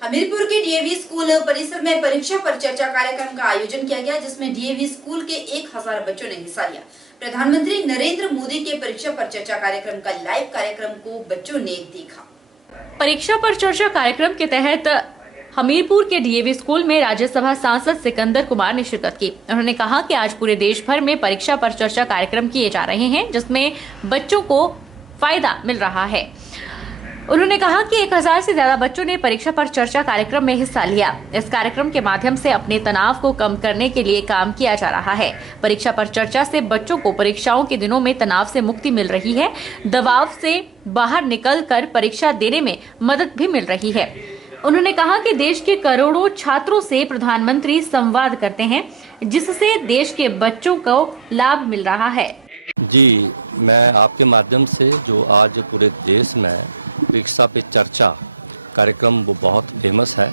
हमीरपुर के DAV school परिसर में परीक्षा पर चर्चा कार्यक्रम का आयोजन किया गया, जिसमें डीएवी स्कूल के 1000 बच्चों ने हिस्सा लिया। प्रधानमंत्री नरेंद्र मोदी के परीक्षा पर चर्चा कार्यक्रम का लाइव कार्यक्रम को बच्चों ने देखा। परीक्षा पर चर्चा कार्यक्रम के तहत हमीरपुर के डीएवी स्कूल में राज्यसभा सांसद सिकंदर कुमार ने शिरकत की। उन्होंने कहा कि आज पूरे देश भर में परीक्षा पर चर्चा कार्यक्रम किए जा रहे हैं, जिसमें बच्चों को फायदा मिल रहा है। उन्होंने कहा कि 1000 से ज्यादा बच्चों ने परीक्षा पर चर्चा कार्यक्रम में हिस्सा लिया। इस कार्यक्रम के माध्यम से अपने तनाव को कम करने के लिए काम किया जा रहा है। परीक्षा पर चर्चा से बच्चों को परीक्षाओं के दिनों में तनाव से मुक्ति मिल रही है, दबाव से बाहर निकलकर परीक्षा देने में मदद भी मिल रही है। उन्होंने कहा कि देश के करोड़ों छात्रों से प्रधानमंत्री संवाद करते हैं, जिससे देश के बच्चों को लाभ मिल रहा है। जी, मैं आपके माध्यम से जो आज पूरे देश में परीक्षा पे चर्चा कार्यक्रम वो बहुत फेमस है,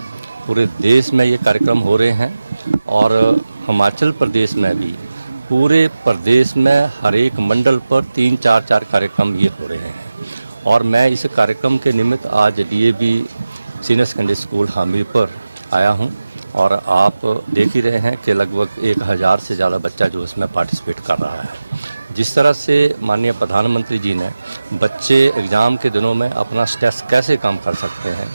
पूरे देश में ये कार्यक्रम हो रहे हैं और हिमाचल प्रदेश में भी पूरे प्रदेश में हर एक मंडल पर 3-4 कार्यक्रम ये हो रहे हैं। और मैं इस कार्यक्रम के निमित्त आज DAV senior secondary school Hamirpur आया हूं और आप देख ही रहे हैं कि लगभग 1000 से ज़्यादा बच्चा जो इसमें पार्टिसिपेट कर रहा है। जिस तरह से माननीय प्रधानमंत्री जी ने बच्चे एग्ज़ाम के दिनों में अपना स्ट्रेस कैसे कम कर सकते हैं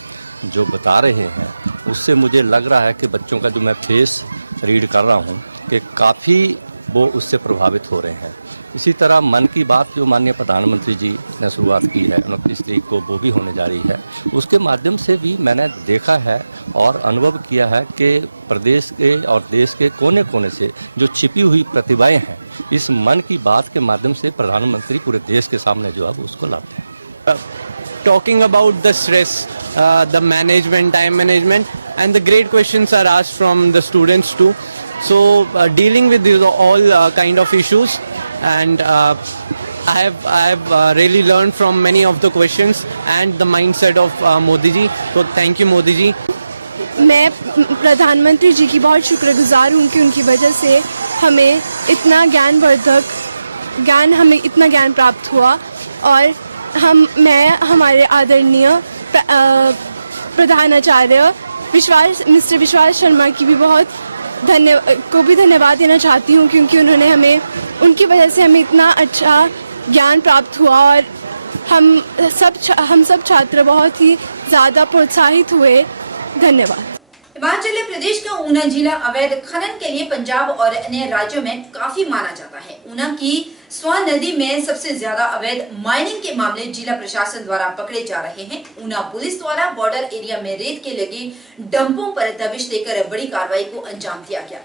जो बता रहे हैं, उससे मुझे लग रहा है कि बच्चों का जो मैं फेस रीड कर रहा हूं कि काफ़ी वो उससे प्रभावित हो रहे हैं। इसी तरह मन की बात जो माननीय प्रधानमंत्री जी ने शुरुआत की है 29 तारीख को, वो भी होने जा रही है। उसके माध्यम से भी मैंने देखा है और अनुभव किया है कि प्रदेश के और देश के कोने कोने से जो छिपी हुई प्रतिभाएं हैं, इस मन की बात के माध्यम से प्रधानमंत्री पूरे देश के सामने जो है उसको लाते हैं। Talking about the stress, the management, time management, and the great questions are asked from the students too. So dealing with these all kind of issues, and I have really learned from many of the questions and the mindset of Modi ji. So thank you Modi ji. मैं प्रधानमंत्री जी की बहुत शुक्रगुजार हूँ कि उनकी वजह से हमें इतना ज्ञान प्राप्त हुआ और मैं हमारे आदरणीय प्रधानाचार्य मिस्टर विश्वास शर्मा की भी धन्यवाद देना चाहती हूँ, क्योंकि उनकी वजह से हमें इतना अच्छा ज्ञान प्राप्त हुआ और हम सब छात्र बहुत ही ज़्यादा प्रोत्साहित हुए। धन्यवाद। हिमाचल प्रदेश का ऊना जिला अवैध खनन के लिए पंजाब और अन्य राज्यों में काफी माना जाता है। ऊना की स्वां नदी में सबसे ज्यादा अवैध माइनिंग के मामले जिला प्रशासन द्वारा पकड़े जा रहे हैं। ऊना पुलिस द्वारा बॉर्डर एरिया में रेत के लगी डंपों पर दबिश देकर बड़ी कार्रवाई को अंजाम दिया गया।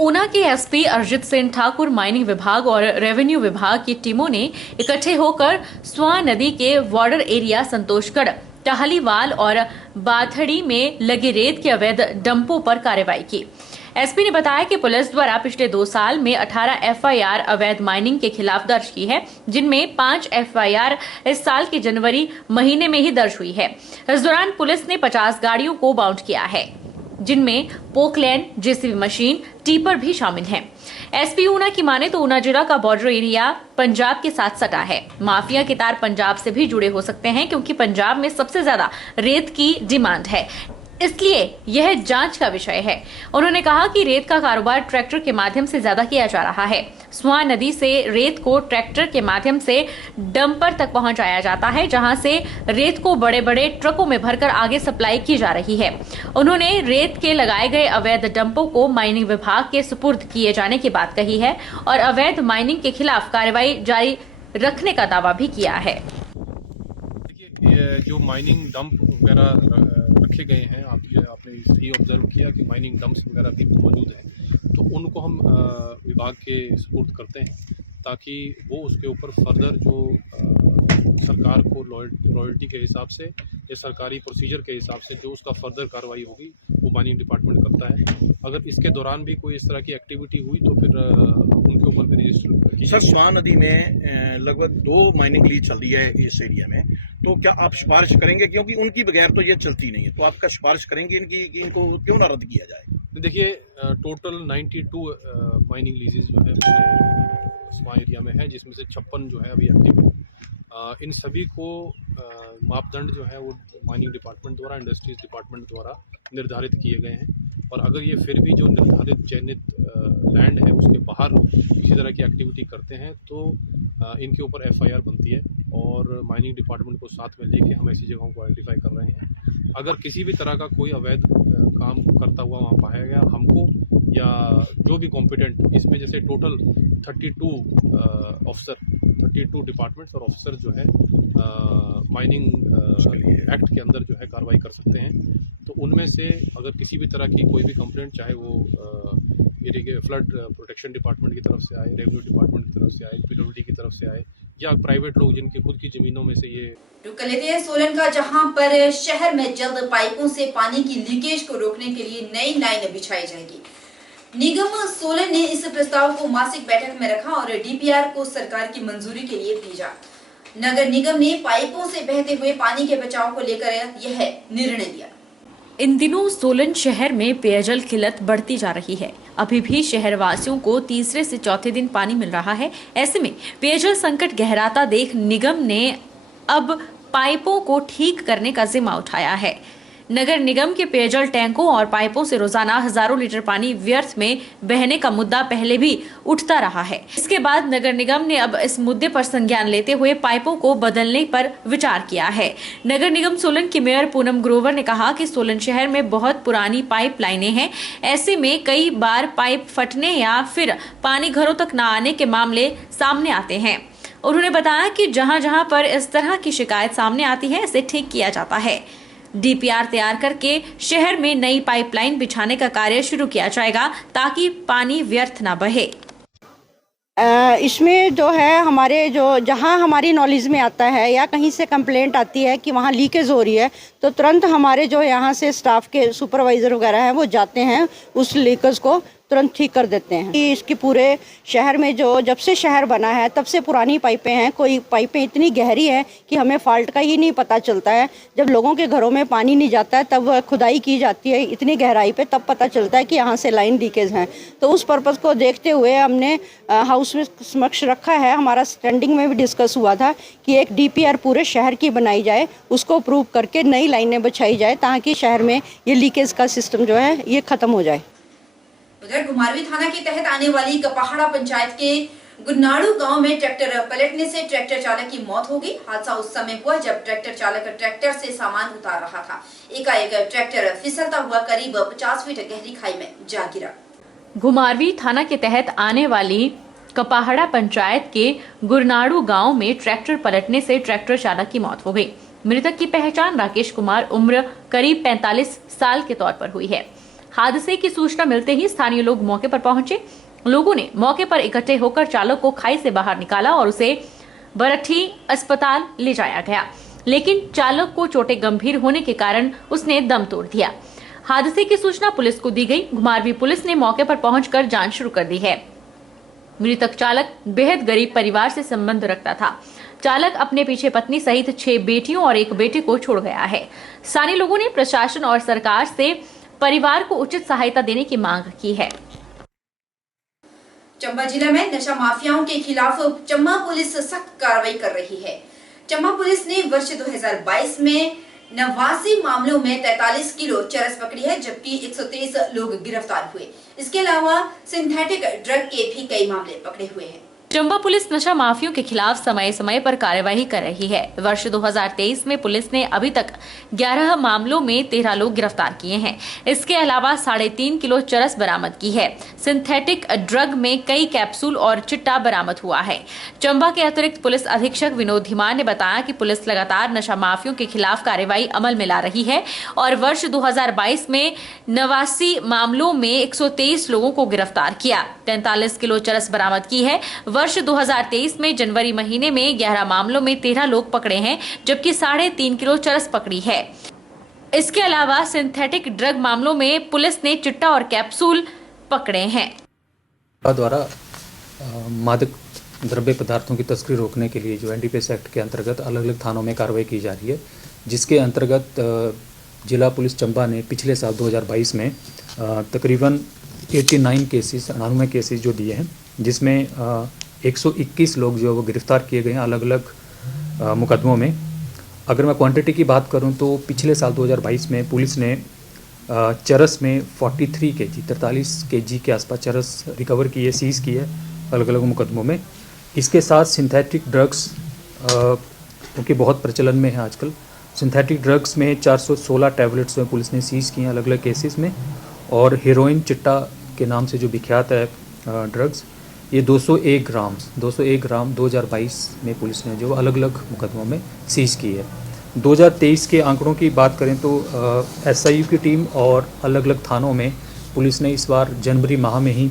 ऊना के एसपी अरजित सिंह ठाकुर, माइनिंग विभाग और रेवेन्यू विभाग की टीमों ने इकट्ठे होकर स्वां नदी के बॉर्डर एरिया संतोषगढ़, टहलीवाल और बाथड़ी में लगे रेत के अवैध डंपों पर कार्रवाई की। एसपी ने बताया कि पुलिस द्वारा पिछले 2 साल में 18 एफआईआर अवैध माइनिंग के खिलाफ दर्ज की है, जिनमें 5 एफआईआर इस साल के जनवरी महीने में ही दर्ज हुई है। इस दौरान पुलिस ने 50 गाड़ियों को बाउंड किया है, जिनमें पोकलैंड, जेसीबी मशीन, टिपर भी शामिल हैं। एसपी ऊना की माने तो ऊना जिला का बॉर्डर एरिया पंजाब के साथ सटा है। माफिया के तार पंजाब से भी जुड़े हो सकते हैं, क्योंकि पंजाब में सबसे ज्यादा रेत की डिमांड है, इसलिए यह जांच का विषय है। उन्होंने कहा कि रेत का कारोबार ट्रैक्टर के माध्यम से ज्यादा किया जा रहा है। स्वां नदी से रेत को ट्रैक्टर के माध्यम से डंपर तक पहुंचाया जाता है, जहां से रेत को बड़े बड़े ट्रकों में भरकर आगे सप्लाई की जा रही है। उन्होंने रेत के लगाए गए अवैध डंपों को माइनिंग विभाग के सुपुर्द किए जाने की बात कही है और अवैध माइनिंग के खिलाफ कार्रवाई जारी रखने का दावा भी किया है। जो माइनिंग डंप वगैरह रखे गए हैं, आपने सही ऑब्जर्व किया कि माइनिंग डंप्स वगैरह भी मौजूद हैं, तो उनको हम विभाग के सपोर्ट करते हैं ताकि वो उसके ऊपर फर्दर जो सरकार को रॉयल्टी के हिसाब से या सरकारी प्रोसीजर के हिसाब से जो उसका फर्दर कार्रवाई होगी वो माइनिंग डिपार्टमेंट करता है। अगर इसके दौरान भी कोई इस तरह की एक्टिविटी हुई तो फिर उनके ऊपर भी रजिस्टर की। सर, स्वां नदी में लगभग 2 माइनिंग लीज चल रही है इस एरिया में, तो क्या आप सिफारिश करेंगे, क्योंकि उनकी बगैर तो ये चलती नहीं है, तो आपका सिफारिश करेंगे इनकी कि इनको क्यों ना रद्द किया जाए? देखिए, टोटल 92 माइनिंग लीजेज जो है पूरे स्वां एरिया में है, जिसमें से 56 जो है अभी एक्टिव है। इन सभी को मापदंड जो है वो माइनिंग डिपार्टमेंट द्वारा, इंडस्ट्रीज डिपार्टमेंट द्वारा निर्धारित किए गए हैं। और अगर ये फिर भी जो निर्धारित चयनित लैंड है उसके बाहर किसी तरह की एक्टिविटी करते हैं तो इनके ऊपर FIR बनती है और माइनिंग डिपार्टमेंट को साथ में लेके हम ऐसी जगहों को आइडेंटिफाई कर रहे हैं। अगर किसी भी तरह का कोई अवैध काम करता हुआ वहाँ पाया गया, हमको या जो भी कॉम्पिटेंट, इसमें जैसे टोटल 32 डिपार्टमेंट्स और ऑफिसर जो है माइनिंग एक्ट के अंदर जो है कार्रवाई कर सकते हैं। तो उनमें से अगर किसी भी तरह की कोई भी कंप्लेंट, चाहे वो फ्लड प्रोटेक्शन डिपार्टमेंट की तरफ से आए, रेवेन्यू डिपार्टमेंट की तरफ से आए, PWD की तरफ से आए, या प्राइवेट लोग जिनकी खुद की जमीनों में से ये। रुक कर लेते हैं सोलन का, जहां पर शहर में जल्द पाइपों से पानी की लीकेज को रोकने के लिए नई लाइन बिछाई जाएगी। निगम सोलन ने इस प्रस्ताव को मासिक बैठक में रखा और DPR को सरकार की मंजूरी के लिए भेजा। नगर निगम ने पाइपों से बहते हुए पानी के बचाव को लेकर यह निर्णय लिया। इन दिनों सोलन शहर में पेयजल किल्लत बढ़ती जा रही है। अभी भी शहरवासियों को तीसरे से चौथे दिन पानी मिल रहा है। ऐसे में पेयजल संकट गहराता देख निगम ने अब पाइपों को ठीक करने का जिम्मा उठाया है। नगर निगम के पेयजल टैंकों और पाइपों से रोजाना हजारों लीटर पानी व्यर्थ में बहने का मुद्दा पहले भी उठता रहा है। इसके बाद नगर निगम ने अब इस मुद्दे पर संज्ञान लेते हुए पाइपों को बदलने पर विचार किया है। नगर निगम सोलन की मेयर पूनम ग्रोवर ने कहा कि सोलन शहर में बहुत पुरानी पाइप लाइनें हैं। ऐसे में कई बार पाइप फटने या फिर पानी घरों तक न आने के मामले सामने आते हैं। उन्होंने बताया कि जहां जहां पर इस तरह की शिकायत सामने आती है, इसे ठीक किया जाता है। DPR तैयार करके शहर में नई पाइपलाइन बिछाने का कार्य शुरू किया जाएगा ताकि पानी व्यर्थ न बहे। इसमें जो है हमारे जो जहां हमारी नॉलेज में आता है या कहीं से कंप्लेंट आती है कि वहां लीकेज हो रही है, तो तुरंत हमारे जो यहाँ से स्टाफ के सुपरवाइजर वगैरह हैं वो जाते हैं, उस लीकेज को तुरंत ठीक कर देते हैं। इसकी पूरे शहर में जो जब से शहर बना है तब से पुरानी पाइपें हैं। कोई पाइपें इतनी गहरी हैं कि हमें फॉल्ट का ही नहीं पता चलता है। जब लोगों के घरों में पानी नहीं जाता है तब खुदाई की जाती है इतनी गहराई पे, तब पता चलता है कि यहाँ से लाइन लीकेज है। तो उस पर्पज़ को देखते हुए हमने हाउस में समक्ष रखा है। हमारा स्टैंडिंग में भी डिस्कस हुआ था कि एक DPR पूरे शहर की बनाई जाए, उसको अप्रूव करके नई लाइनें बिछाई जाए ताकि शहर में ये लीकेज का सिस्टम जो है ये खत्म हो जाए। उधर घुमारवी थाना के तहत आने वाली कपाहड़ा पंचायत के गुन्नाड़ू गांव में ट्रैक्टर पलटने से ट्रैक्टर चालक की मौत हो गई। हादसा उस समय हुआ जब ट्रैक्टर चालक ट्रैक्टर से सामान उतार रहा था। एकाएक ट्रैक्टर फिसलता हुआ करीब 50 फीट गहरी खाई में जा गिरा। घुमारवी थाना के तहत आने वाली कपाहड़ा पंचायत के गुरनाड़ू गांव में ट्रैक्टर पलटने से ट्रैक्टर चालक की मौत हो गई। मृतक की पहचान राकेश कुमार उम्र करीब 45 साल के तौर पर हुई है। हादसे की सूचना मिलते ही स्थानीय लोग मौके पर पहुंचे। लोगों ने मौके पर इकट्ठे होकर चालक को खाई से बाहर निकाला और उसे बरठी अस्पताल ले जाया गया, लेकिन चालक को चोटें गंभीर होने के कारण उसने दम तोड़ दिया। हादसे की सूचना पुलिस को दी गई। घुमारवी पुलिस ने मौके पर पहुंचकर जांच शुरू कर दी है। मृतक चालक बेहद गरीब परिवार से संबंध रखता था। चालक अपने पीछे पत्नी सहित 6 बेटियों और 1 बेटे को छोड़ गया है। स्थानीय लोगों ने प्रशासन और सरकार से परिवार को उचित सहायता देने की मांग की है। चंबा जिला में नशा माफियाओं के खिलाफ चंबा पुलिस सख्त कार्रवाई कर रही है। चंबा पुलिस ने वर्ष 2022 में 89 मामलों में 43 किलो चरस पकड़ी है, जबकि 123 लोग गिरफ्तार हुए। इसके अलावा सिंथेटिक ड्रग के भी कई मामले पकड़े हुए हैं। चंबा पुलिस नशा माफियों के खिलाफ समय समय पर कार्यवाही कर रही है। वर्ष 2023 में पुलिस ने अभी तक 11 मामलों में 13 लोग गिरफ्तार किए हैं। इसके अलावा 3.5 किलो चरस बरामद की है। सिंथेटिक ड्रग में कई कैप्सूल और चिट्टा बरामद हुआ है। चंबा के अतिरिक्त पुलिस अधीक्षक विनोद धीमान ने बताया कि पुलिस लगातार नशा माफियों के खिलाफ कार्यवाही अमल में ला रही है और वर्ष 2022 में 89 मामलों में 123 लोगों को गिरफ्तार किया। 43 किलो चरस बरामद की है। वर्ष 2023 में जनवरी महीने में 11 मामलों में 13 लोग पकड़े हैं, जबकि 3.5 किलो चरस पकड़ी है। इसके अलावा सिंथेटिक ड्रग मामलों में पुलिस ने चिट्टा और कैप्सूल पकड़े हैं। द्वारा मादक द्रव्य पदार्थों की तस्करी रोकने के लिए जो NDPS एक्ट के अंतर्गत अलग अलग थानों में कार्रवाई की जा रही है, जिसके अंतर्गत जिला पुलिस चंबा ने पिछले साल 2022 में तकरीबन 89 केसेस 99 केसेस जो दिए हैं, जिसमें 121 लोग जो वो गिरफ्तार किए गए हैं अलग अलग मुकदमों में। अगर मैं क्वांटिटी की बात करूं तो पिछले साल 2022 में पुलिस ने चरस में 43 केजी 43 केजी के आसपास चरस रिकवर की है, सीज़ की है अलग अलग मुकदमों में। इसके साथ सिंथेटिक ड्रग्स क्योंकि बहुत प्रचलन में है आजकल, सिंथेटिक ड्रग्स में 416 टैबलेट्स में पुलिस ने सीज़ किए हैं अलग अलग केसेस में। और हेरोइन चिट्टा के नाम से जो विख्यात है ड्रग्स, ये 201 ग्राम 2022 में पुलिस ने जो अलग अलग मुकदमों में सीज़ की है। 2023 के आंकड़ों की बात करें तो SIU की टीम और अलग अलग थानों में पुलिस ने इस बार जनवरी माह में ही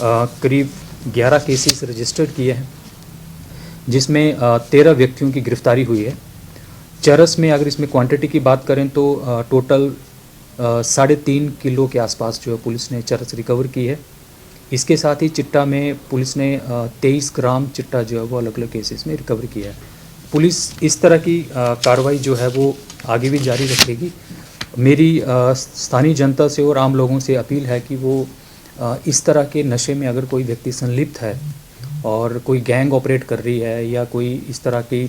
करीब 11 केसेस रजिस्टर्ड किए हैं, जिसमें 13 व्यक्तियों की गिरफ्तारी हुई है। चरस में अगर इसमें क्वांटिटी की बात करें तो टोटल 3.5 किलो के आसपास जो है पुलिस ने चरस रिकवर की है। इसके साथ ही चिट्टा में पुलिस ने 23 ग्राम चिट्टा जो है वो अलग अलग केसेस में रिकवर किया है। पुलिस इस तरह की कार्रवाई जो है वो आगे भी जारी रखेगी। मेरी स्थानीय जनता से और आम लोगों से अपील है कि वो इस तरह के नशे में अगर कोई व्यक्ति संलिप्त है और कोई गैंग ऑपरेट कर रही है या कोई इस तरह के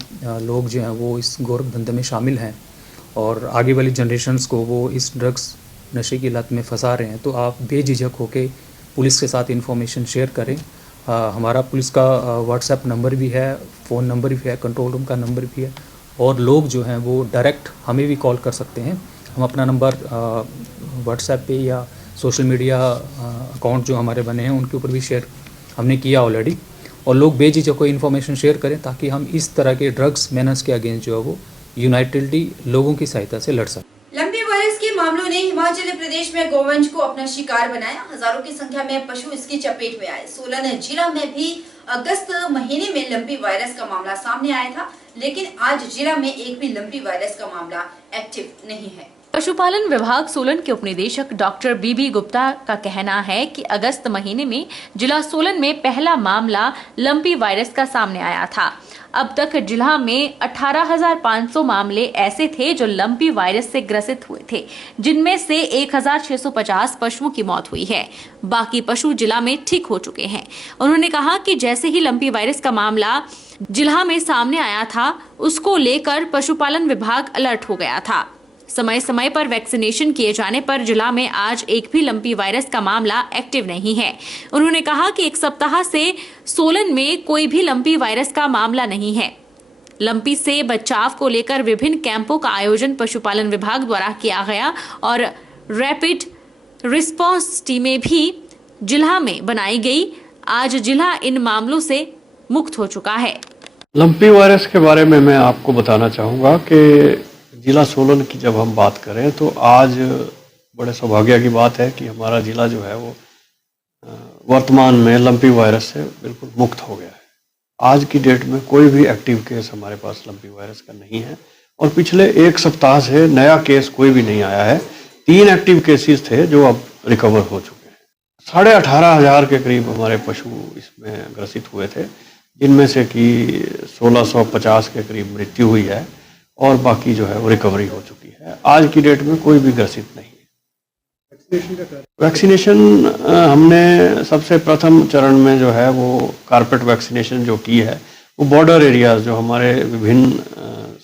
लोग जो हैं वो इस गोरख धंधे में शामिल हैं और आगे वाली जनरेशन्स को वो इस ड्रग्स नशे की लत में फंसा रहे हैं, तो आप बेझिझक होकर पुलिस के साथ इन्फॉर्मेशन शेयर करें। हमारा पुलिस का व्हाट्सएप नंबर भी है, फ़ोन नंबर भी है, कंट्रोल रूम का नंबर भी है, और लोग जो हैं वो डायरेक्ट हमें भी कॉल कर सकते हैं। हम अपना नंबर व्हाट्सएप पे या सोशल मीडिया अकाउंट जो हमारे बने हैं उनके ऊपर भी शेयर हमने किया ऑलरेडी, और लोग बेझिझक को इन्फॉर्मेशन शेयर करें ताकि हम इस तरह के ड्रग्स मेनास के अगेंस्ट जो है वो यूनाइटेडली लोगों की सहायता से लड़ सकें। लंपी वायरस के मामलों ने हिमाचल प्रदेश में गोवंश को अपना शिकार बनाया। हजारों की संख्या में पशु इसकी चपेट में आए। सोलन जिला में भी अगस्त महीने में लंपी वायरस का मामला सामने आया था, लेकिन आज जिला में एक भी लंपी वायरस का मामला एक्टिव नहीं है। पशुपालन विभाग सोलन के उपनिदेशक डॉक्टर बीबी गुप्ता का कहना है कि अगस्त महीने में जिला सोलन में पहला मामला लंपी वायरस का सामने आया था। अब तक जिला में 18,500 मामले ऐसे थे जो लंपी वायरस से ग्रसित हुए थे, जिनमें से 1,650 पशुओं की मौत हुई है। बाकी पशु जिला में ठीक हो चुके हैं। उन्होंने कहा कि जैसे ही लंपी वायरस का मामला जिला में सामने आया था, उसको लेकर पशुपालन विभाग अलर्ट हो गया था। समय समय पर वैक्सीनेशन किए जाने पर जिला में आज एक भी लंपी वायरस का मामला एक्टिव नहीं है। उन्होंने कहा कि एक सप्ताह से सोलन में कोई भी लंपी वायरस का मामला नहीं है। लंपी से बचाव को लेकर विभिन्न कैंपों का आयोजन पशुपालन विभाग द्वारा किया गया और रैपिड रिस्पांस टीमें भी जिला में बनाई गई। आज जिला इन मामलों से मुक्त हो चुका है। लंपी वायरस के बारे में मैं आपको बताना चाहूँगा कि जिला सोलन की जब हम बात करें तो आज बड़े सौभाग्य की बात है कि हमारा जिला जो है वो वर्तमान में लंपी वायरस से बिल्कुल मुक्त हो गया है। आज की डेट में कोई भी एक्टिव केस हमारे पास लंपी वायरस का नहीं है और पिछले एक सप्ताह से नया केस कोई भी नहीं आया है। 3 एक्टिव केसेस थे जो अब रिकवर हो चुके हैं। 18,500 के करीब हमारे पशु इसमें ग्रसित हुए थे, जिनमें से कि 1650 के करीब मृत्यु हुई है और बाकी जो है वो रिकवरी हो चुकी है। आज की डेट में कोई भी ग्रसित नहीं है। वैक्सीनेशन हमने सबसे प्रथम चरण में जो है वो कारपेट वैक्सीनेशन जो की है वो बॉर्डर एरियाज जो हमारे विभिन्न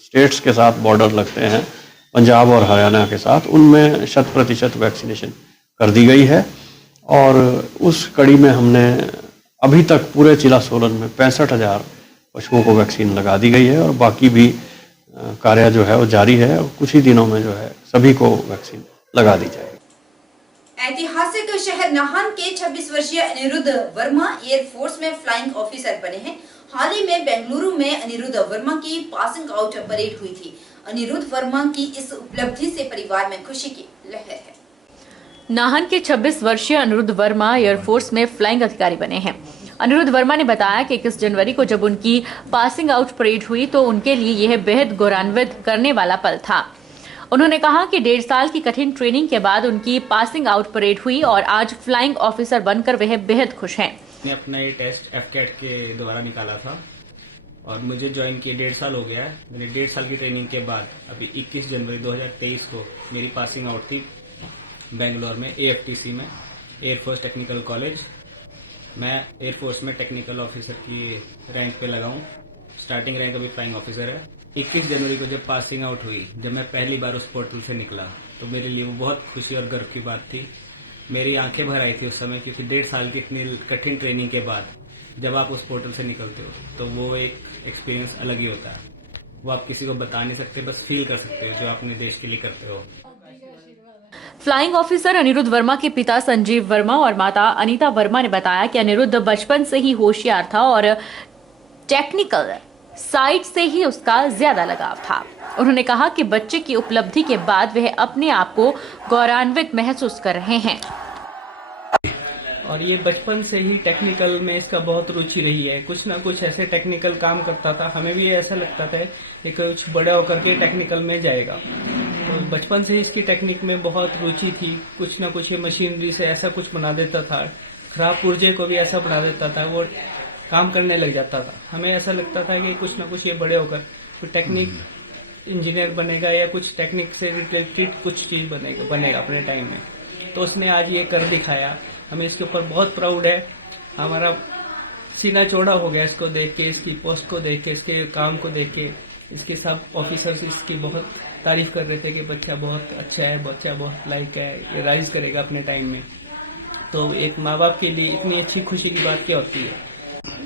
स्टेट्स के साथ बॉर्डर लगते हैं, पंजाब और हरियाणा के साथ, उनमें 100% वैक्सीनेशन कर दी गई है। और उस कड़ी में हमने अभी तक पूरे जिला सोलन में 65,000 पशुओं को वैक्सीन लगा दी गई है और बाकी भी कार्य जो है वो जारी है और कुछ ही दिनों में जो है सभी को वैक्सीन लगा दी जाएगी। ऐतिहासिक शहर नाहन के 26 वर्षीय अनिरुद्ध वर्मा एयरफोर्स में फ्लाइंग ऑफिसर बने हैं। हाल ही में बेंगलुरु में अनिरुद्ध वर्मा की पासिंग आउट परेड हुई थी। अनिरुद्ध वर्मा की इस उपलब्धि से परिवार में खुशी की लहर है। नाहन के 26 वर्षीय अनिरुद्ध वर्मा एयरफोर्स में फ्लाइंग अधिकारी बने हैं। अनिरुद्ध वर्मा ने बताया कि 21 जनवरी को जब उनकी पासिंग आउट परेड हुई तो उनके लिए यह बेहद गौरवान्वित करने वाला पल था। उन्होंने कहा कि 1.5 साल की कठिन ट्रेनिंग के बाद उनकी पासिंग आउट परेड हुई और आज फ्लाइंग ऑफिसर बनकर वह बेहद खुश हैं। मैंने अपना ये टेस्ट FCAT के द्वारा निकाला था और मुझे ज्वाइन किए 1.5 साल हो गया है। मैंने 1.5 साल की ट्रेनिंग के बाद अभी 21 जनवरी 2023 को मेरी पासिंग आउट थी बेंगलोर में AFTC में, एयरफोर्स टेक्निकल कॉलेज। मैं एयरफोर्स में टेक्निकल ऑफिसर की रैंक पे लगा हूँ। स्टार्टिंग रैंक अभी फ्लाइंग ऑफिसर है। 21 जनवरी को जब पासिंग आउट हुई, जब मैं पहली बार उस पोर्टल से निकला, तो मेरे लिए वो बहुत खुशी और गर्व की बात थी। मेरी आंखें भर आई थी उस समय, क्योंकि 1.5 साल की इतनी कठिन ट्रेनिंग के बाद जब आप उस पोर्टल से निकलते हो तो वो एक एक्सपीरियंस अलग ही होता है। वो आप किसी को बता नहीं सकते, बस फील कर सकते हो जो आप अपने देश के लिए करते हो। फ्लाइंग ऑफिसर अनिरुद्ध वर्मा के पिता संजीव वर्मा और माता अनीता वर्मा ने बताया कि अनिरुद्ध बचपन से ही होशियार था और टेक्निकल साइड से ही उसका ज्यादा लगाव था। उन्होंने कहा कि बच्चे की उपलब्धि के बाद वह अपने आप को गौरवान्वित महसूस कर रहे हैं। और ये बचपन से ही टेक्निकल में इसका बहुत रुचि रही है। कुछ ना कुछ ऐसे टेक्निकल काम करता था, हमें भी ऐसा लगता था कि कुछ बड़ा होकर के टेक्निकल में जाएगा। तो बचपन से ही इसकी टेक्निक में बहुत रुचि थी। कुछ ना कुछ ये मशीनरी से ऐसा कुछ बना देता था, खराब पुर्जे को भी ऐसा बना देता था, वो काम करने लग जाता था। हमें ऐसा लगता था कि कुछ ना कुछ ये बड़े होकर कोई टेक्निक इंजीनियर बनेगा या कुछ टेक्निक से रिलेटेड कुछ चीज बनेगा अपने टाइम में। तो उसने आज ये कर दिखाया, हमें इसके ऊपर बहुत प्राउड है। हमारा सीना चौड़ा हो गया इसको देख के, इसकी पोस्ट को देख के, इसके काम को देख के। इसके सब ऑफिसर्स इसकी बहुत तारीफ कर रहे थे कि बच्चा बहुत अच्छा है, बच्चा बहुत लाइक है, ये राइज करेगा अपने टाइम में। तो एक माँ बाप के लिए इतनी अच्छी खुशी की बात क्या होती है।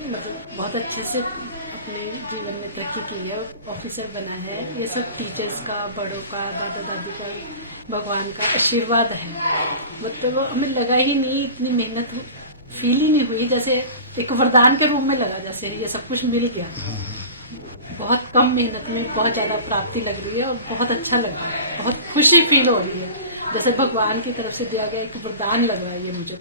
मतलब बहुत अच्छे से अपने जीवन में तरक्की की है, ऑफिसर बना है। ये सब टीचर्स का, बड़ों का, दादा दादी का, भगवान का आशीर्वाद है। मतलब हमें लगा ही नहीं, इतनी मेहनत फील ही नहीं हुई, जैसे एक वरदान के रूप में लगा, जैसे ये सब कुछ मिल गया। बहुत कम मेहनत में बहुत ज्यादा प्राप्ति लग रही है और बहुत अच्छा लगा, बहुत खुशी फील हो रही है, जैसे भगवान की तरफ से दिया गया एक वरदान लग रहा है ये मुझे।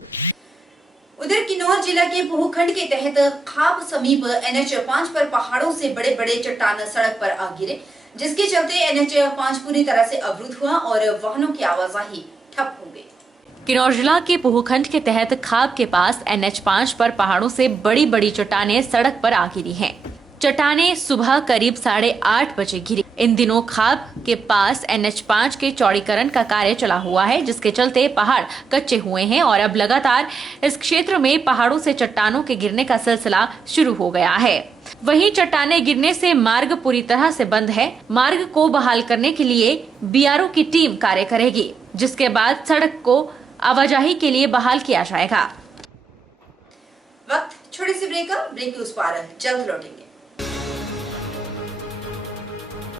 उधर किन्नौर जिला के पोहखंड के तहत खाप समीप NH5 पर पहाड़ों से बड़े बड़े चट्टान सड़क पर आ गिरे, जिसके चलते NH5 पूरी तरह से अवरुद्ध हुआ और वाहनों की आवाजाही ठप हो गई। किन्नौर जिला के पोहखंड के तहत खाप के पास NH5 पर पहाड़ों से बड़ी बड़ी चट्टानें सड़क पर आ गिरी हैं। चट्टानें सुबह करीब 8:30 बजे गिरी। इन दिनों खाप के पास NH5 के चौड़ीकरण का कार्य चला हुआ है, जिसके चलते पहाड़ कच्चे हुए हैं और अब लगातार इस क्षेत्र में पहाड़ों से चट्टानों के गिरने का सिलसिला शुरू हो गया है। वहीं चट्टानें गिरने से मार्ग पूरी तरह से बंद है। मार्ग को बहाल करने के लिए BRO की टीम कार्य करेगी, जिसके बाद सड़क को आवाजाही के लिए बहाल किया जाएगा। वक्त छोटे से ब्रेक के उस पार जल्द लौटेंगे।